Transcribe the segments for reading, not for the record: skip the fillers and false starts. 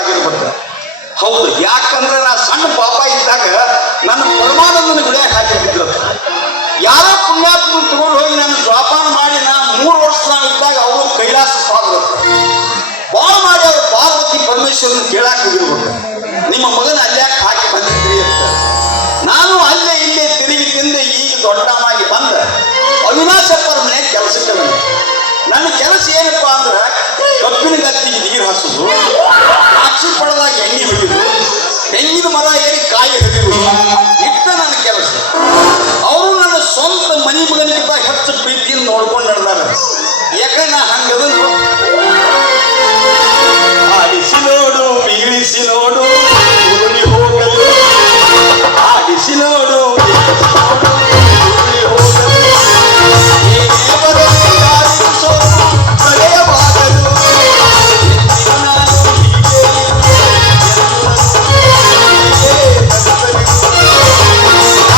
ಆಗಿರ್ಬೇಕು. ಹೌದು, ಯಾಕಂದ್ರೆ ನಾ ಸಣ್ಣ ಪಾಪ ಇದ್ದಾಗ ನನ್ನ ಪರಮಾನಂದನ ಗುಡಿಯಾಗ ಹಾಕಿದ್ರು. ಯಾರೋ ಪುಣ್ಯಾತ್ಮರು ತಗೊಂಡು ಹೋಗಿ ನಾನು ಜೋಪಾನ ಮಾಡಿ ನಾ 3 ವರ್ಷ ನಾವು ಇದ್ದಾಗ ಅವರು ಕೈಲಾಸ ಸ್ವಾಗತ ಬಾಳ ಮಾಡಿ ಅವ್ರು ಪಾರ್ವತಿ ಪರಮೇಶ್ವರನ ಕೇಳಾಕ ಹೋಗಿರ್ಬೇಕು. ನಿಮ್ಮ ಮಗನ ಅಲ್ಯಾಕೆ ಹಾಕಿ ಬಂದಿದ್ರಿ ಅಂತ. ನಾನು ಅಲ್ಲೇ ಇಲ್ಲೇ ತಿರುಗಿ ತಿಂದು ಈಗ ದೊಡ್ಡವಾಗಿ ಬಂದ ಅವಿನಾಶಪ್ಪರ ಮನೆ ಕೆಲಸಕ್ಕೆ ಬಂದೆ. ನನ್ನ ಕೆಲಸ ಏನಪ್ಪಾ ಅಂದ್ರೆ ಕಬ್ಬಿನ ಗದ್ದಿಗೆ ನೀರು ಹಸುದು, ಸಾಕ್ಷಿ ಪಡೆದಾಗ ಎಣ್ಣೆ ಹೊಡಿದು, ತೆಂಗಿನ ಮರ ಏರಿ ಕಾಯಿ ಹೊಡಿದು, ಇಷ್ಟ ನನ್ನ ಕೆಲಸ. ಅವರು ನನ್ನ ಸ್ವಂತ ಮನಿ ಮಗನಿಗಿಂತ ಹೆಚ್ಚು ಪ್ರೀತಿಯನ್ನು ನೋಡ್ಕೊಂಡು ನಡೆದಾರ. ಯಾಕಂದ್ರೆ ನಾ ಹಂಗದನ್ನು ಆಡಿಸಿ ನೋಡು, ಬಿಗಿಳಿಸಿ ನೋಡು, ಉರುಳಿ ಹೋಗಲು, ಆಡಿಸಿ ನೋಡು, ಬಿಗಿಳಿಸಿ ನೋಡು, ಉರುಳಿ ಹೋಗಲು, ಏನೇ ಬರಲಿ ದಾರಿ ಸೋಲು ತಡೆಯಬಾರದು, ನಾನು ಹೀಗೆ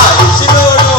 ಆಡಿಸಿ ನೋಡು, ಬಿಗಿಳಿಸಿ ನೋಡು,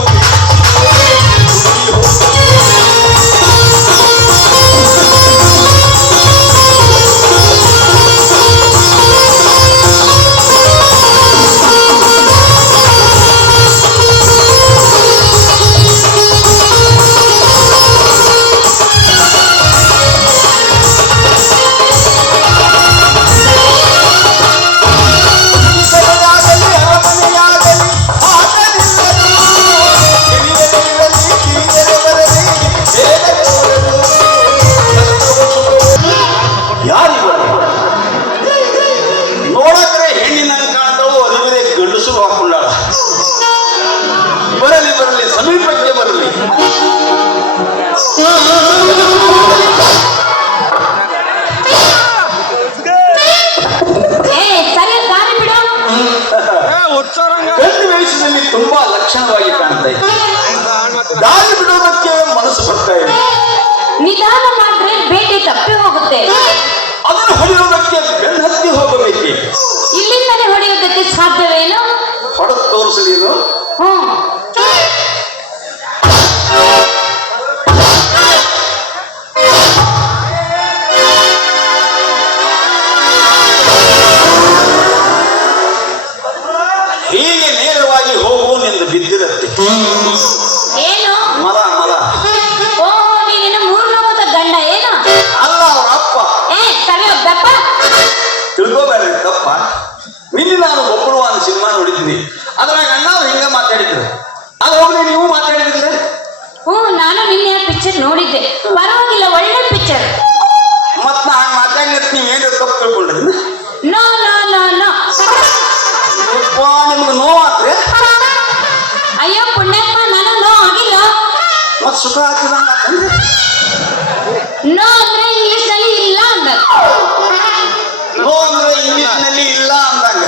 ತುಂಬಾ ಲಕ್ಷಣವಾಗಿ ಕಾಣ್ತಾ ಇದೆ. ದಾರಿ ಬಿಡೋದಕ್ಕೆ ಮನಸ್ಸು ಬರ್ತಾ ಇದೆ. ನಿಧಾನ ಮಾಡಿದ್ರೆ ಬೇಟೆ ತಪ್ಪಿ ಹೋಗುತ್ತೆ. ಅದನ್ನು ಹೊಡೆಯೋದಕ್ಕೆ ಬೆನ್ನತ್ತಿ ಹೋಗಬೇಕೆ. ಇಲ್ಲಿಂದಲೇ ಹೊಡೆಯೋದಕ್ಕೆ ಸಾಧ್ಯವೇನು? ಹೊಡೆದು ತೋರಿಸಲೇನು? ಹೀಗೆ ನೇರವಾಗಿ ಹೋಗು ನಿಂದು ಬಿದ್ದಿರತ್ತೆ. ಏನು? ಮರ ಮರ. ಓಹೋ, ನೀನೇನು 3 ಲೋಕದ ಗಂಡ ಏನು? ಅಲ್ಲ, ಅವ್ರ ಅಪ್ಪ. ಸರಿಯಪ್ಪ, ತಿಳ್ಕೋಬೇಡ್ರಿ ತಪ್ಪ. ನಿನ್ನೆ ನಾನು ಒಬ್ಬರು ಒಂದು ಸಿನಿಮಾ ನೋಡಿದ್ದೀನಿ. ಅದ್ರಾಗ ಅಣ್ಣ ಅವ್ರು ಹಿಂಗ ಮಾತಾಡಿದ್ರು. ಅದು ಹೋಗ್ಲಿ, ನೀವು ಮಾತಾಡಿದ್ರೆ. ನಾನು ನಿನ್ನೆ ಪಿಕ್ಚರ್ ನೋಡಿದ್ದೆ, ಪರವಾಗಿಲ್ಲ, ಒಳ್ಳೆ ಪಿಕ್ಚರ್. ಮತ್ ನಾ ಹಂಗ ಮಾತಾಡಿದ್ರೆ ನೀವೇನು ತಪ್ಪು ತಿಳ್ಕೊಂಡ್ರಿ? No no no no. ನಿಮ್ಗೆ ನೋವಾತ್ರಿ? ಅಯ್ಯೋ ಪುಣ್ಯಪ್ಪ, ನಾನು ನೋ ಆಗಿಲ್ಲ. ಮತ್ ಸುಖ ಆಗ್ತದ? ನೋ ಅಂದ್ರೆ ಇಂಗ್ಲಿಷ್ ನಲ್ಲಿ ಇಲ್ಲ ಅಂದ. ನೋ ಅಂದ್ರೆ ಇಂಗ್ಲಿಷ್ ನಲ್ಲಿ ಇಲ್ಲ ಅಂದಂಗ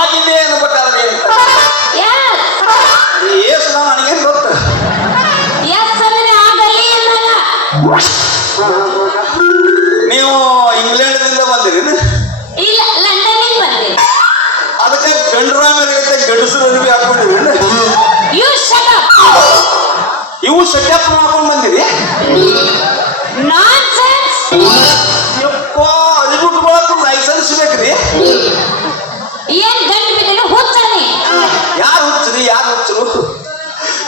ಆಗಿದೆ ಅನ್ಬೇಕಾದ್ರೆ ಏಸ್ ನನಗೇನು ಗೊತ್ತ. ಎಸ್ ಅಂದ್ರೆ ಆಗಲಿ ಅಂದಾಗ. ನೀವು ಇಂಗ್ಲೆಂಡ್ನಿಂದ ಬಂದಿರಿ? ಇಲ್ಲ, ಲಂಡನ್ನಿಂದ ಬಂದೆ. ಅದಕ್ಕೆ ಗಂಡರಾಮೇಲೆ ಗಂಡಸರು ಅರಿವಿ ಹಾಕೊಂಡಿರಿ? ಇವು ಸೆಟಪ್ ಮಾಡ್ಕೊಂಡು ಬಂದಿರಿ? ನಾನ್ಸೆನ್ಸ್. ಯಪ್ಪ, ಅರಿಬಿಟ್ಟು ಬಳಕ ಲೈಸೆನ್ಸ್ ಬೇಕ್ರಿ? ಏನ್ ಗಂಡು ಬಿದ್ದಲು ಹುಚ್ಚಾನೆ? ಯಾರು ಹುಚ್ಚರಿ? ಯಾರು ಹುಚ್ಚರು?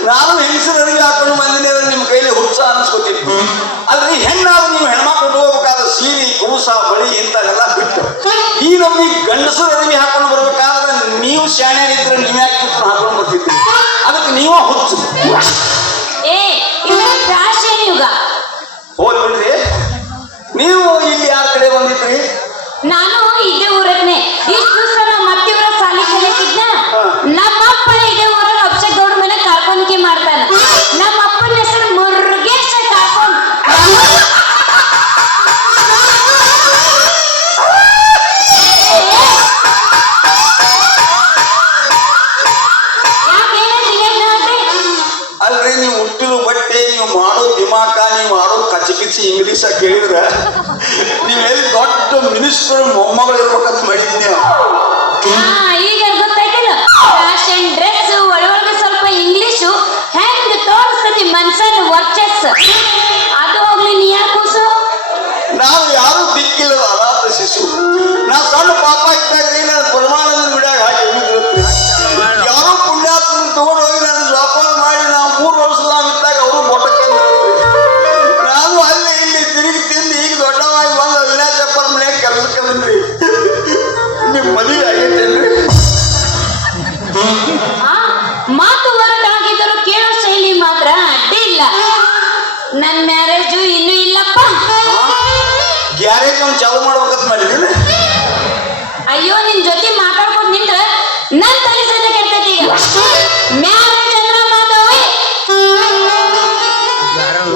ನಾನು ಹೆಂಗಸರು ಅರಿವಿ ಹಾಕೊಂಡು ಬಂದಿನಿ ಅಂದ್ರೆ ನಿಮ್ಮ ಕೈಲಿ ಹುಚ್ಚ ಅನ್ಸ್ಕೊತೀನಿ. ಅಲ್ರಿ, ಹೆಣ್ಣಾದ್ರು ನೀವು ಹೆಣ್ಮಕ್ಳು ಹೋಗ್ಬೇಕಾದ್ರೆ ಸೀರೆ, ಕೂಸ, ಬಳಿ ಇಂಥವೆಲ್ಲ ಬಿಟ್ಟು ಈ ನಮ್ಗೆ ಗಂಡಸರು ಅರಿವಿ ಹಾಕೊಂಡು ಬರ್ಬೇಕಾದ್ರೆ ನೀವು ಶಾಣೆ ಇದ್ರೆ ನೀವು ಯಾಕೆ ಹಾಕೊಂಡು ಬರ್ತಿದ್ರಿ? ಅದಕ್ಕೆ ನೀವ ಹುಚ್ಚು. ಇದು ಫ್ಯಾಷನ್ ಯುಗ. ಹೋಲ್ ಬಿಡ್ರಿ. ನೀವು ಇಲ್ಲಿ ಯಾರ ಕಡೆ ಬಂದಿದ್ರಿ? ನಾನು ಇದೇ ಊರನ್ನೇ. ಇಷ್ಟು ದಿವಸ ನಮ್ಮ ಅತ್ತಿಯವರ ಸಾಲಿ ಕಲಿತಿದ್ನ. ನಮ್ಮಪ್ಪ ಇದೇ ಊರಾಗ ಅಭಿಷೇಕ್ ಗೌಡ ಮನೆ ಕಾರ್ಕೊಂಡ್ಕೆ ಮಾಡ್ತಾನ. ನಮ್ಮ ಅಪ್ಪನ ಹೆಸರು ಮುರುಗೇಶ ಕಾರ್ಕೊಂಡ್. ಅಲ್ರಿ, ನೀವು ಹುಟ್ಟಿರೋ ಬಟ್ಟೆ, ನೀವು ಮಾಡೋ ದಿಮಾಕ, ನೀವು ಮಾಡೋ ಕಚಕಿಚಿ ಇಂಗ್ಲೀಷ ಕೇಳಿದ್ರ ನೀವೆಲ್ಲಿ ದೊಡ್ಡ ಮಿನಿಸ್ಟರ್ ಮೊಮ್ಮಗಳು ಇರ್ಬೇಕಂತ ಮಾಡಿದ್ನಿ. ಈಗ ಗೊತ್ತಾಯ್ತಲ್ಲ, ಫ್ಯಾಷನ್ ಡ್ರೆಸ್ ಒಳಗೆ ಸ್ವಲ್ಪ ಇಂಗ್ಲಿಷು ಹೆಂಗ್ ತೋರಿಸ್ತತಿ ಮನ್ಸನ್ ವರ್ಚಸ್. ಅದು ಹೋಗ್ಲಿ, ನೀ ಯಾಕೆ ಕೂಸು? ನಾನು ಯಾರು ದಿಕ್ಕಿಲ್ಲದ ಅನಾಥ ಶಿಶು. ನಾ ಸಣ್ಣ ಪಾಪ ಇದ್ದಾಗ ನಾನು ಪರಮಾನಂದ ಬಿಡಾಗ ಹಾಕಿ ಹೋಗಿರುತ್ತೆ. ಯಾರೋ ಪುಣ್ಯಾತ್ಮ ತಗೊಂಡು ಹೋಗಿ ನಾನು ಜೋಪಾನ ಮಾಡಿ ನಾವು 3 ವರ್ಷ ಇದ್ದಾಗ ಅವರು ಮೊಟಕ್ಕೆ ನಾನು ಅಲ್ಲಿ ಇಲ್ಲಿ ತಿರುಗಿ ತಿಂದು ಈಗ ದೊಡ್ಡವಾಗಿ ಬಂದ ವಿನಾಯಕಪ್ಪನ ಮನೆಯಾಗ ಕೆಲಸಕ್ಕೆ ಬಂದ್ರಿ. ನಿಮ್ ಮದುವೆ ಆಗೈತೇನ್ರಿ? ಮಾತು ಹೊರಟಾಗಿದ್ದರು ಕೇಳೋ ಶೈಲಿ ಮಾತ್ರ ಅಡ್ಡಿ ಇಲ್ಲ. ನನ್ ಮ್ಯಾರೇಜು ಇನ್ನೂ ಇಲ್ಲಪ್ಪ. ಗ್ಯಾರೇಜ್ ಒಂದು ಚಾಲು ಮಾಡ್ಬೇಕಂತ ಮಾಡಿದ್ದೀನಿ. ಅಯ್ಯೋ ನಿನ್ ಜೊತೆ ಮಾತಾಡ್ಕೊಂಡು ನಿಂತ್ರ ನನ್ ತಲೆ ಸಹಿತ ಕೆಡ್ತೈತಿ. ಈಗ ಮ್ಯಾರೇಜ್ ಅಂದ್ರ ಮಾಧವಿ,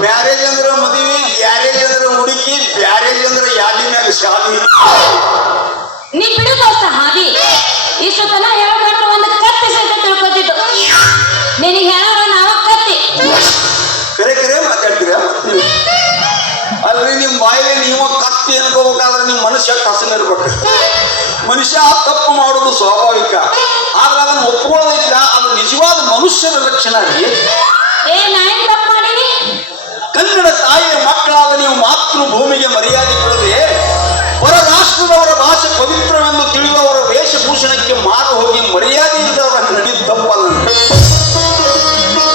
ಮ್ಯಾರೇಜ್ ಅಂದ್ರ ಮದುವೆ, ಗ್ಯಾರೇಜ್ ಅಂದ್ರ ಹುಡುಕಿ, ಬ್ಯಾರೇಜ್ ಅಂದ್ರ ಯಾದಿ ಮ್ಯಾಗ ಶಾದಿ. ನೀ ಬಿಡು ದೋಸ್ತ ಹಾದಿ. ಇಷ್ಟು ತನ ಹೇಳ್ಕೊಂಡ್ರೆ ಒಂದು ಕತ್ತಿ ಸಹಿತ ತಿಳ್ಕೊತಿದ್ದು. ನಿನಗೆ ಹೇಳೋರು ನಾವ ಕತ್ತಿ. ಕರೆ ಕರೆ ಮಾತಾಡ್ತೀರ? ಅಲ್ರಿ ನಿಮ್ ಬಾಯಿಗೆ ನೀವು ಕತ್ತಿ ಅನ್ಕೋಬೇಕಾದ್ರೆ ನಿಮ್ ಮನುಷ್ಯ ಕಸನ ಇರ್ಬೇಕು. ಮನುಷ್ಯ ತಪ್ಪು ಮಾಡೋದು ಸ್ವಾಭಾವಿಕ. ಆದ್ರೆ ಅದನ್ನು ಒಪ್ಕೊಳ್ಳೋದಿಲ್ಲ, ಅದು ನಿಜವಾದ ಮನುಷ್ಯನ ಲಕ್ಷಣ ರೀ. ನಾ ಏನ್ ತಪ್ಪು ಮಾಡೀನಿ? ಕನ್ನಡ ತಾಯಿಯ ಮಕ್ಕಳಾದ ನೀವು ಮಾತೃಭೂಮಿಗೆ ಮರ್ಯಾದೆ ಕೊಡದೆ ಹೊರ ರಾಷ್ಟ್ರದವರ ಭಾಷೆ ಪವಿತ್ರವೆಂದು ತಿಳಿದವರ ವೇಷಭೂಷಣಕ್ಕೆ ಮಾರು ಹೋಗಿ ಮರ್ಯಾದೆ ಇಲ್ಲದವರ ನಡೆದ ತಪ್ಪಲ್ಲ.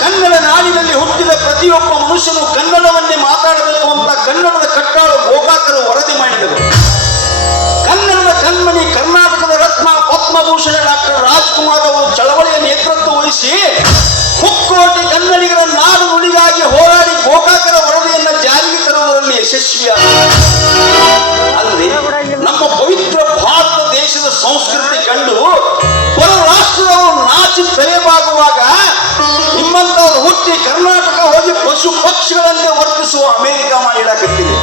ಕನ್ನಡ ನಾಡಿನಲ್ಲಿ ಹುಟ್ಟಿದ ಪ್ರತಿಯೊಬ್ಬ ಮನುಷ್ಯನು ಕನ್ನಡವನ್ನೇ ಮಾತಾಡಬೇಕು ಅಂತ ಕನ್ನಡದ ಕಟ್ಟಾಳು ಗೋಕಾಕರು ವರದಿ ಮಾಡಿದರು. ಕನ್ನಡದ ಕಣ್ಮಣಿ, ಕರ್ನಾಟಕದ ರತ್ನ, ಪದ್ಮಭೂಷಣ ಡಾಕ್ಟರ್ ರಾಜ್ಕುಮಾರ್ ಅವರು ಚಳವಳಿಯ ನೇತೃತ್ವ ವಹಿಸಿ ಮುಕ್ಕೋಟಿ ಕನ್ನಡಿಗರ ನಾಡು ನುಡಿಗಾಗಿ ಹೋರಾಡಿ ಗೋಕಾಕರ ವರದಿಯನ್ನ ಜಾರಿಗೆ ತರುವುದರಲ್ಲಿ ಯಶಸ್ವಿಯಾದರು. ಅಲ್ಲದೆ ನಮ್ಮ ಪವಿತ್ರ ಭಾರತ ದೇಶದ ಸಂಸ್ಕೃತಿ ಕಂಡು ಹೊರ ರಾಷ್ಟ್ರದವರು ನಾಚಿ ತಲೆಬಾಗುವಾಗ ನಿಮ್ಮಂತವರು ಹುಟ್ಟಿ ಕರ್ನಾಟಕ ಹೋಗಿ ಪಶು ಪಕ್ಷಿಗಳಂತೆ ವರ್ತಿಸುವ ಅಮೆರಿಕ ಮಾಡಿಡಕತ್ತಿದೆ.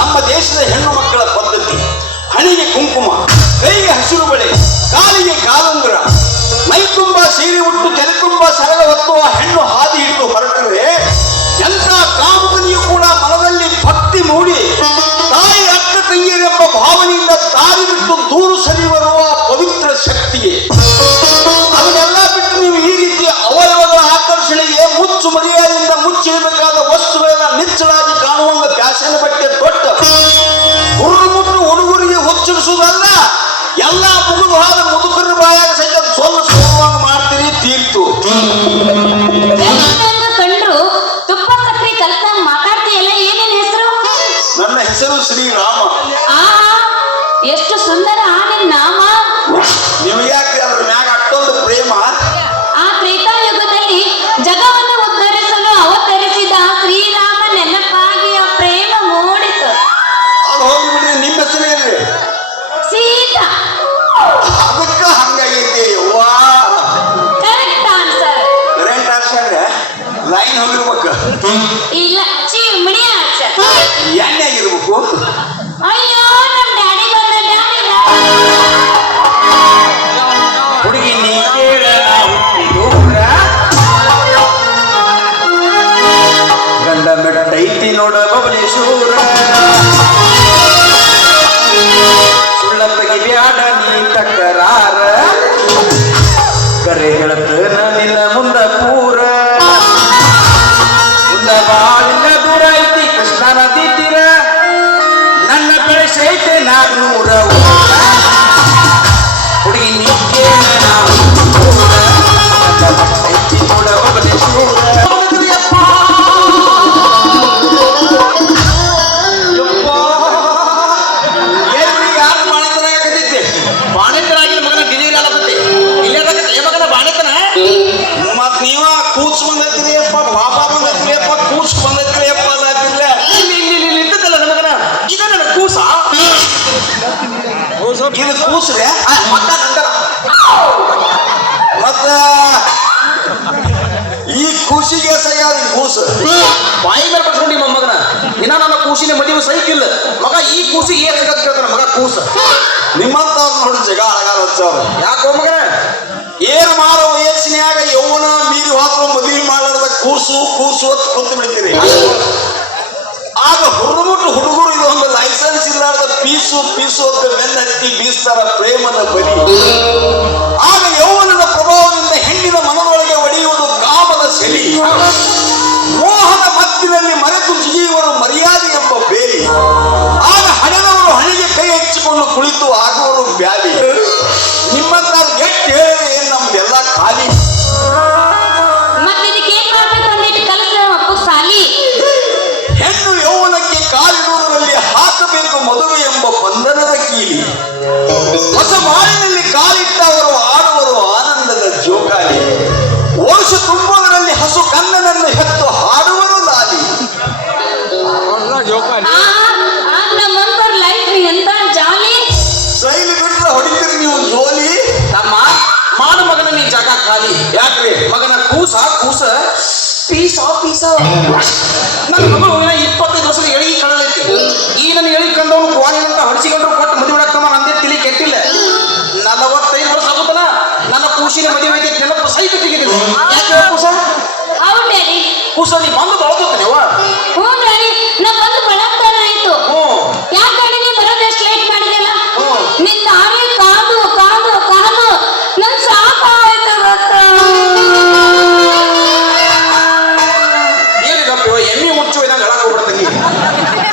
ನಮ್ಮ ದೇಶದ ಹೆಣ್ಣು ಮಕ್ಕಳ ಪದ್ಧತಿ ಹಣಿಗೆ ಕುಂಕುಮ, ಕೈಗೆ ಹಸಿರು ಬಳೆ, ಕಾಲಿಗೆ ಕಾಲುಂಗುರ, ಮೈ ತುಂಬ ಸೀರೆ ಉಟ್ಟು ತಲೆ ತುಂಬ ಸರಳ ಹೊತ್ತುವ ಹೆಣ್ಣು ಹಾದಿ ಹಿಡಿದು ಹೊರಟರೆ ಎಂಥ ಕಾಮುಕನಿಯೂ ಕೂಡ ಮನದಲ್ಲಿ ಭಕ್ತಿ ಮೂಡಿ ತಾಯಿ ಅಕ್ಕ ತಂಗಿಯರೆಂಬ ಭಾವನೆಯಿಂದ ದಾರಿ ಬಿಟ್ಟು ದೂರು ಸರಿ ಬರುವ ಪವಿತ್ರ ಶಕ್ತಿಯೇ. ಅದನ್ನೆಲ್ಲ ಬಿಟ್ಟು ನೀವು ಈ ರೀತಿಯ ಅವಯವಗಳ ಆಕರ್ಷಣೆಗೆ ಮುಚ್ಚು ಮರ್ಯಾದೆಯಿಂದ ಮುಚ್ಚಿರಬೇಕಾದ ವಸ್ತುಗಳೆಲ್ಲ ನಿಚ್ಚಳಾಗಿ ಕಾಣುವಂಗ ಫ್ಯಾಷನ್ ಬಟ್ಟೆ ತೊಟ್ಟು ಹುಡುಗರು ಹುಡುಗರಿಗೆ ಹುಚ್ಚಿಡಿಸುವುದಲ್ಲ, ಎಲ್ಲ ಮುಗಿದು ಹೋದ ಮುದುಕರ ಬಾಯಾಗ ಸಹಿತ ಸೋಲುವಂಗ ಮಾಡ್ತೀರಿ. ತೀರ್ತು ಕಂಡ್ರು ತುಪ್ಪ ಸಕ್ರೆ ಕಲ್ತಂಗ್ ಮಾತಾಡ್ತೀಯಲ್ಲ. ಏನೇನ್ ಹೆಸರು? ನನ್ನ ಹೆಸರು ಶ್ರೀರಾಮ. ಎಷ್ಟು ಸುಂದರ ನಿನ್ ನಾಮ. ನಿಮ್ಗ್ಯಾಕೆ ಅದ್ರ ಮ್ಯಾಗ ಅಷ್ಟೊಂದು ಪ್ರೇಮ? ಆ ತ್ರೇತಾಯುಗದಲ್ಲಿ ಜಗವನ್ನು ಉದ್ಧರಿಸಲು ಅವತರಿಸಿದ ಶ್ರೀರಾಮ ನೆನಪಾಗಿ ಆ ಪ್ರೇಮ ಮೂಡಿತು. ಅದು ಹೋಗ್ಬಿಡ್ರಿ. ನಿಮ್ಮ ಹೆಸರು ಏನ್ರಿ? ಸೀತಾ. ಅದಕ್ಕ ಹಂಗಾಗೈತಿ. ವಾ, correct answer. Current answer. Line ಹೋಗಿರ್ಬೇಕು. ಇಲ್ಲ, ಚಿಮಣಿ ಆನ್ಸರ್. ಎಣ್ಣೆ ಆಗಿರ್ಬೇಕು. ಅಯ್ಯೋ ನಮ್ ಡ್ಯಾಡಿ ಬಂದ. ಹುಡುಗಿ ನೀ ಕೇಳ ಹುಟ್ಟಿದೂರ ಗಂಡ ಮೆಟ್ಟೈತಿ ನೋಡ ಬಬಲೇಶ್ವರ. ಸುಳ್ಳತ್ತಗಿ ಬ್ಯಾಡ ನೀ ತಕರಾರ, ಕರೆ ಹೇಳತನ ನಿನ್ನ ಮುಂದ ಪೂರ. ಮುಂದ ಬಾಳಿನ ದೂರ ಐತಿ ಕೃಷ್ಣ ನದಿ ತೀರ, ನನ್ನ ಬೆಳೆಸೈತೆ 400 ಹುಡುಗಿ ನೀ ಕೇಳ ಐತಿ ನೋಡ ಬಬಲೇಶ್ವರ. ಮತ್ ನೀವ ಕೂಚ್ ಬಂದೈತ್ರಿ ಅಪ್ಪ, ಪಾಪ ಬಂದೈತ್ರಿ ಅಪ್ಪ, ಕೂಚ್ ಬಂದೈತ್ರಿ ಅಪ್ಪ ಅದಾಗಿರ್ಲ. ನಿಂತದಲ್ಲ ನಮಗನ ಇದ ನನ್ನ ಕೂಸ. ಇದು ಕೂಸ್ರೆ ಮತ್ತ ಈ ಕೂಸಿಗೆ ಸರಿಯಾದ ಕೂಸು ಬಾಯಿ ಮೇಲೆ ಪಡ್ಕೊಂಡು ಮೊಮ್ಮಗನ ಇನ್ನ ನನ್ನ ಕೂಸಿನ ಮದುವೆ ಸೈಕಿಲ್ಲ ಮಗ. ಈ ಕೂಸಿ ಏನ್ ಸಿಗತ್ತ ಮಗ ಕೂಸ. ನಿಮ್ಮಂತವ್ರು ನೋಡಿ ಜಗ ಅಳಗಾಲ ಹಚ್ಚವ್ರು. ಯಾಕೋ ಮಗನ ಏನ್ ಮಾಡೋ ವಯಸ್ಸಿನ್ಯಾಗ ಯೌವನ ಮೀರಿ ಹೋದ್ರು ಮದುವೆ ಮಾಡಾರ್ದ ಕೂಸು ಕೂಸು ಅಂತ ಕುಂತು ಬಿಡ್ತೀರಿ. ಆಗ ಹುಡುಗರು ಹುಡುಗರು ಇದು ಒಂದು ಲೈಸೆನ್ಸ್ ಇಲ್ಲಾರ್ದ ಪೀಸು ಪೀಸು ಅಂತ ಬೆನ್ನ ಹತ್ತಿ ಬೀಸ್ತಾರ ಪ್ರೇಮದ ಬಲಿ. ಆಗ ಯೌವನದ ಪ್ರಭಾವದಿಂದ ಹೆಣ್ಣಿನ ಮನದೊಳಗೆ ಒಡೆಯುವುದು ಕಾಮದ ಸೆಲಿ. ಮೋಹದ ಮಧ್ಯದಲ್ಲಿ ಮರೆತು ಜಿಗಿಯುವರು ಮರ್ಯಾದೆ ಎಂಬ ಬೇಲಿ. ಕುಳಿತು ಆಗುವರು ಬ್ಯಾಲಿ ನಿಮ್ಮತ್ರ ಎಷ್ಟು ಹೇಳಿ ನಮ್ದೆಲ್ಲ ಖಾಲಿ ಮತ್ತೆ ಇದಕ್ಕೆ ಏನ್ ಮಾಡ್ಬೇಕು ಅಂದಿಟ್ಟು ಕಲಸ ನಮ್ಮ ಅಪ್ಪ ಸಾಲಿ ಹೆಣ್ಣು ಯೌವನಕ್ಕೆ ಕಾಲಿಡುವುದರಲ್ಲಿ ಹಾಕಬೇಕು ಮದುವೆ ಎಂಬ ಬಂಧನದ ಕೀಲಿ ಹೊಸ ಬಾಳಿನಲ್ಲಿ ಕಾಲಿಟ್ಟವರು ಆಡುವರು ಆನಂದದ ಜೋಕಾಲಿ ವರ್ಷ ತುಂಬುವುದರಲ್ಲಿ ಹಸು ಕನ್ನನನ್ನು ಹೆತ್ತು ಹಾಡುವರು ಲಾಲಿ ನಮ್ಮ ಲೈಫ್ ಎಂತ ಜಾಲಿ ಸೈಲಿ ಬಿಟ್ರೆ ಹೊಡಿತೀರಿ ನೀವು ಜೋಲಿ ನಮ್ಮ ಮಾಡು ಮಗನ ನೀ ಜಾಗ ಖಾಲಿ ಯಾಕ್ರಿ ಮಗನ ಕೂಸ ಪೀಸ ನನ್ನ ಮಗಳು 25 ವರ್ಷದ ಎಳಿ ಕಳಲೈತಿ ಈ ನನ್ನ ಎಳಿ ಕಂಡವನು ಕೋಣಿನಂತ ಹಡಿಸಿಕೊಂಡ್ರು ಕೊಟ್ಟು ಮದುವೆ ಮಾಡಕ್ಕಮ್ಮ ನಂದೇ ತಿಳಿ ಕೆಟ್ಟಿಲ್ಲ 45 ವರ್ಷ ಆಗುತ್ತಲ್ಲ ನನ್ನ ಕೂಸಿನ ಮದುವೆ ಐತಿ ನೆನಪು ಸಹಿತ ತೆಗೆದಿಲ್ಲ ಯಾಕೆ ಕೂಸ ಹೌದು ಡ್ಯಾಡಿ ಕೂಸ ನೀ ಬಂದು ತೊಳೆದೋಗ್ತೇವ ಹ್ಞೂ ಡ್ಯಾಡಿ ನಾ ಬಂದು ಬಳಗ್ತಾನ ಆಯ್ತು ಯಾಕೆ ಡ್ಯಾಡಿ ನೀ ಬರೋದು ಎಷ್ಟು ಲೇಟ್ ಮಾಡಿದೆಲ್ಲ ನಿನ್ ದಾರಿ ಕಾದು ನನ್ ಸಾಕಾಯ್ತು ಗೊತ್ತಾ ಏನಿದಪ್ಪ ಎಮ್ಮಿ ಮುಚ್ಚು ಇದಂಗ ಹೇಳಕ್ ಹೋಗ್ಬಿಡ್ತಂಗಿ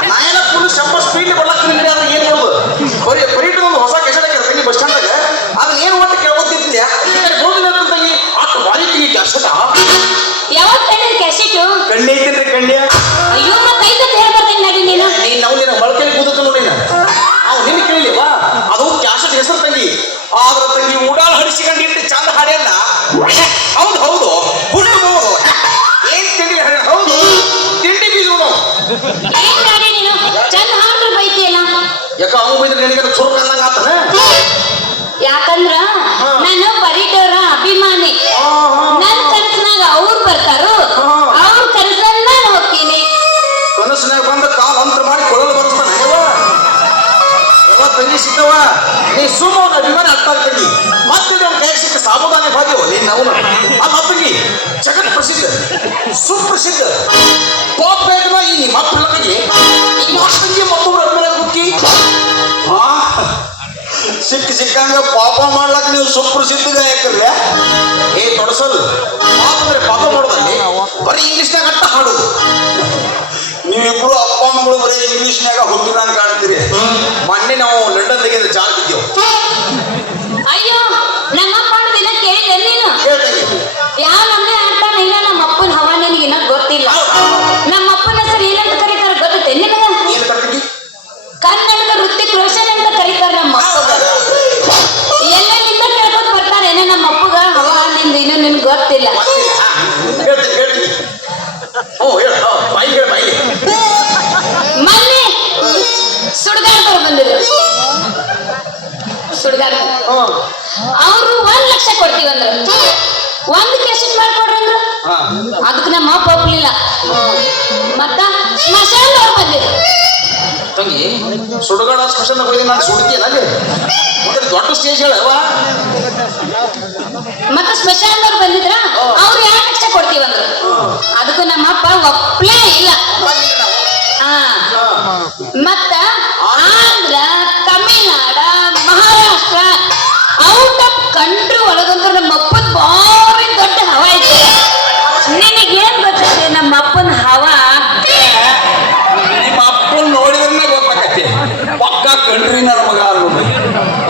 ನಾ ಏನ ಫುಲ್ ಸ್ಪೀಡ್ ಬರ್ಲಕ್ಕ ನಿಂದ್ರೆ ಅದ್ರ ಏನ್ ಮಾಡೋದು ಬರೀಟ್ ಒಂದು ಹೊಸ ಕೆಸಡಕ್ಕೆ ತಂಗಿ ಬಸ್ ಸ್ಟ್ಯಾಂಡ್ ಅದನ್ನ ಏನ್ ಒಟ್ಟು ಕೇಳ್ಕೊತಿದ್ಯಾ ತಂಗಿ ಅಷ್ಟು ಬಾರಿ ತಿಂಗಿ ಕೆಸಟ ಯಾವತ್ತು ಕಣ್ಣಿನ ಕ್ಯಾಶೆಟು ಕಣ್ಣಿ ಐತೇನ್ರಿ ಕಣ್ಣಿಯ ಅಯ್ಯೋ ಮತ್ತೆ ಐದತ್ತು ಹೇಳ್ಬರ್ತೇನೆ ನಡಿ ನೀನು ನಾವು ನಿನ್ನ ಮೊಳಕೆಲಿ ಕೂದತ್ತು ನೋಡಿ ನಾವು ನಿನ್ನ ಕೇಳಿಲ್ವಾ ಅದು ಕ್ಯಾಸಟ್ ಹೆಸರು ತಂಗಿ ಆದ್ರ ತಂಗಿ ಉಡಾಳ ಹಡಿಸಿಕೊಂಡು ಇಟ್ಟು ಚಂದ ಹಾಡ್ಯಲ್ಲ ಹೌದು ಹುಡುಗಬಹುದು ಏನ್ ತಿಂಡಿ ಹಾಡ ಹೌದು ತಿಂಡಿ ಬೀಜ ಏನ್ ಡ್ಯಾಡಿ ನೀನು ಚಂದ ಹಾಡ್ರು ಬೈತಿಯಲ್ಲ ಯಾಕ ಅವ್ನು ಬೈದ್ರೆ ನಿನಗೆ ಚುರುಕ ಅಂದಂಗ ಆತನ ಯಾಕಂದ್ರ ನಾನು ಪರಿಟೋರ ಅಭಿಮಾನಿ ನನ್ ಕನಸಿನಾಗ ಅವ್ರು ಬರ್ತಾರು ಅವ್ರ ಕನಸನ್ನ ನಾನು ಹೋಗ್ತೀನಿ ಕನಸಿನಾಗ ಬಂದ ಕಾಲ್ ಅಂತರ ಮಾಡಿ ಕೊಳಲು ಬರ್ತಾನೆ ಯಾವ ತಂಗಿ ಸಿಕ್ಕವ ನೀ ಸುಮ್ಮನ ಅಭಿಮಾನಿ ಅರ್ಥ ಆಗ್ತಂಗಿ ಮತ್ತೆ ನಮ್ಮ ಕೈ ಸಿಕ್ಕ ಸಾಬುದಾನೆ ಭಾಗ್ಯವ ನೀನ್ ನಾವು ಅಲ್ಲ ತಂಗಿ ಜಗತ್ ಪ್ರಸಿದ್ಧ ಸುಪ್ರಸಿದ್ಧ ಪಾಪ್ ಬೇಕನ ಈ ನಿಮ್ಮ ಮಕ್ಕಳಿಗೆ ಈ ಮಾಸ್ತಂಗಿ ಮತ್ತೊಬ್ಬರ ಅಭಿಮಾನ ಹುಕ್ಕಿ ಹಾ ಸಿಕ್ಕಂಗ ಪಾಪ ಮಾಡ್ಲಕ್ ನೀವು ಸುಪ್ರಸಿದ್ಧ ಗಾಯಕರ್ಯ ಏ ತೊಡಸಲ್ ಪಾಪ ಅಂದ್ರೆ ಪಾಪ ಮಾಡೋದಲ್ಲಿ ಬರೀ ಇಂಗ್ಲಿಷ್ನಾಗ ಅಟ್ಟ ಹಾಡುದು ನೀವಿಬ್ರು ಅಪ್ಪ ಮಗಳು ಬರೀ ಇಂಗ್ಲಿಷ್ನಾಗ ಹುಟ್ಟಿದಂಗ ಕಾಣ್ತೀರಿ ಮೊನ್ನೆ ನಾವು ಲಂಡನ್ ತೆಗೆದು ಜಾರ್ ಬಿದ್ದೇವು ಅಯ್ಯೋ ನಮ್ಮ ಮಾಡೋದಿನ ಕೇಳಿದೆ ನೀನು ಹೇಳ್ತೀನಿ ಯಾವ ನಮ್ನೆ ಆಡ್ತಾನ ಇಲ್ಲ ನಮ್ಮ ಅಪ್ಪನ ಹವಾ ನಿನಗೆ ಇನ್ನ ಗೊತ್ತಿಲ್ಲ ನಮ್ಮ ಅಪ್ಪನ ಹೆಸರು ಏನಂತ ಕರೀತಾರ ಗೊತ್ತೈತೆ ನಿನಗ ಏನ್ ಕರ್ತೀವಿ ಕನ್ನಡದ ಋತಿಕ್ ರೋಷನ್ ಅಂತ ಕರೀತಾರ ನಮ್ಮ ಅಪ್ಪಗ ಎಲ್ಲೆಲ್ಲಿಂದ ಕೇಳ್ಕೊಂಡ್ ಬರ್ತಾರೇನೆ ನಮ್ಮ ಅಪ್ಪಗ ಹವಾ ನಿಂದ ಇನ್ನು ನಿನ್ಗೆ ಗೊತ್ತಿಲ್ಲ ಹೇಳ್ತೀನಿ ಹ್ಞೂ ಹೇಳ ಬಾಯಿ ಹೇಳ ಬಾಯಿ ಮೊನ್ನೆ ಸುಡ್ಗಾಡ್ದವ್ರು ಬಂದಿದ್ರು ಸುಡ್ಗಾಡ್ ಅವರು 1 ಲಕ್ಷ ಕೊಡ್ತೀವಂದ್ರು ಒಂದು ಕೆಶನ್ ಮಾಡ್ಕೊಡ್ರಿ ಅಂದ್ರು ಅದಕ್ಕೆ ನಮ್ಮ ಅಪ್ಪ ಒಪ್ಲಿಲ್ಲ ಮತ್ತ ಸ್ಮಶಾನದವ್ರು ಬಂದಿದ್ರು ತಂಗಿ ಸುಡುಗಾಡ ಸ್ಪೆಷಲ್ ಹೋಗಿ ನಾನು ಸುಡ್ತೀಯಲ್ಲ ಅಲ್ಲಿ ಮತ್ತೆ ದೊಡ್ಡ ಸ್ಟೇಜ್ ಹೇಳವಾ ಮತ್ತೆ ಸ್ಮಶಾನದವ್ರು ಬಂದಿದ್ರ ಅವ್ರು 2 ಲಕ್ಷ ಕೊಡ್ತೀವಂದ್ರು ಅದಕ್ಕೂ ನಮ್ಮ ಅಪ್ಪ ಒಪ್ಲೇ ಇಲ್ಲ ಮತ್ತ Andhra Tamil Nadu Maharashtra out of country ಒಳಗಂದ್ರೆ ನಮ್ಮ ಅಪ್ಪನ ಭಾರಿ ದೊಡ್ಡ ಹವಾ ಐತೆ ನಿನಗೇನ್ ಗೊತ್ತೈತೆ ನಮ್ಮ ಅಪ್ಪನ ಹವಾ ನಿಮ್ಮ ಅಪ್ಪನ್ ನೋಡಿದ್ರೆ ಗೊತ್ತಾಗತ್ತೆ ಪಕ್ಕ ಕಂಟ್ರಿ ನನ್ನ ಮಗ ಅನ್ನೋದು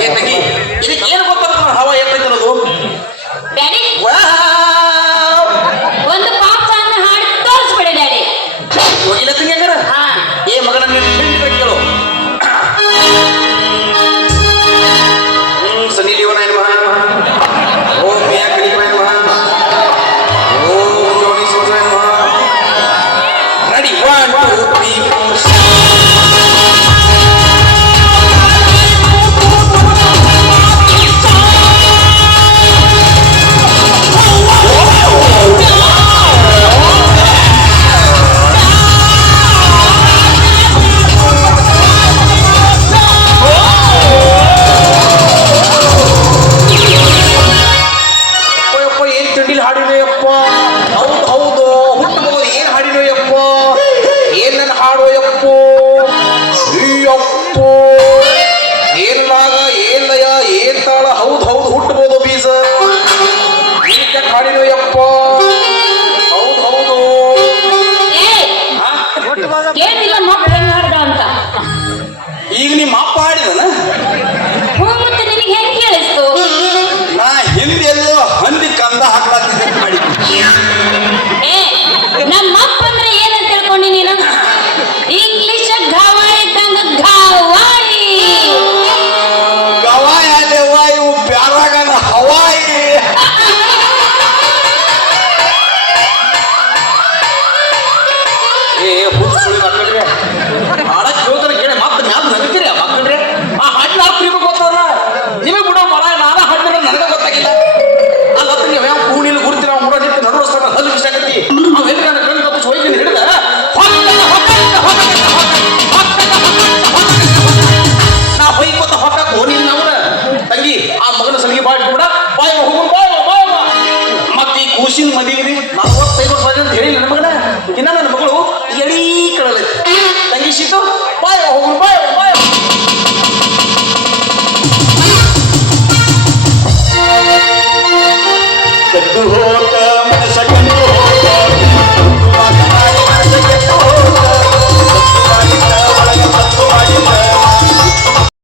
ಏ ತಂಗಿ ಇದಕ್ಕೆ ಏನು ಗೊತ್ತಾಗ್ತದೆ ಹವಾ ಏರ್ತೈತೆ ಅನ್ನೋದು ಡ್ಯಾಡಿ ಒಂದು ಪಾಪ್ ಸಾಂಗ್ ಹಾಡಿ ತೋರಿಸ್ಬಿಡಿ ಡ್ಯಾಡಿ ಹೋಗಿಲ್ಲ ತಂಗಿ ಹಂಗಾರ ಹಾ ಏ ಮಗನ ನೀನು ಕೇಳು ಎದ್ದು